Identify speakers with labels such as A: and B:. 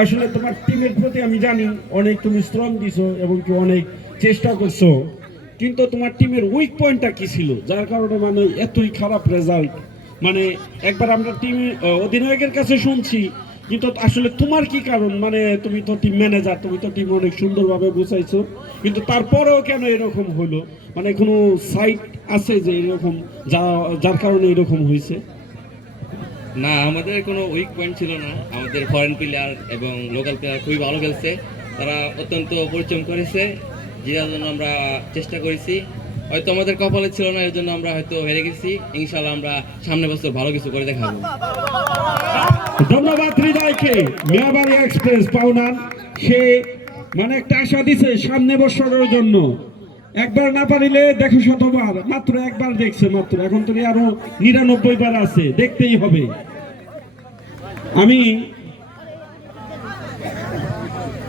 A: আসলে তোমার টিমের প্রতি আমি জানি অনেক তুমি শ্রম দিছো এবং কি অনেক চেষ্টা করছ, কিন্তু তোমার টিমের উইক পয়েন্টটা কি ছিল? যার কারণে মানে এতই খারাপ রেজাল্ট মানে একবার আমরা টিম অধিনায়কের কাছে শুনছি, কিন্তু আসলে তোমার কি কারণ? মানে তুমি তো টিম ম্যানেজার তুমি তো টিম অনেক সুন্দরভাবে গুছাইছো, কিন্তু তারপরেও কেন এরকম হলো? মানে কোনো সাইট আছে যে এরকম, যা, যার কারণে এরকম হয়েছে?
B: না, আমাদের কোনো উইক পয়েন্ট ছিল না। আমাদের ফরেন প্লেয়ার এবং লোকাল প্লেয়ার খুবই ভালো খেলছে। তারা অত্যন্ত পরিশ্রম করেছে যার জন্য আমরা চেষ্টা করেছি। হয়তো আমাদের কপালে ছিল না, এর জন্য আমরা হয়তো হেরে গেছি। ইনশাল্লাহ আমরা সামনে বছর ভালো কিছু করে দেখাবো
A: ধন্যবাদ হৃদয়কে। মেয়াবাড়ি এক্সপ্রেস, পাওনান। সে মানে একটা আশা দিছে সামনে বছরের জন্য। একবার না পারিলে দেখো শতবার, মাত্র একবার দেখছে মাত্র। এখন তুমি আরও নিরানব্বই বার আছে, দেখতেই হবে। আমি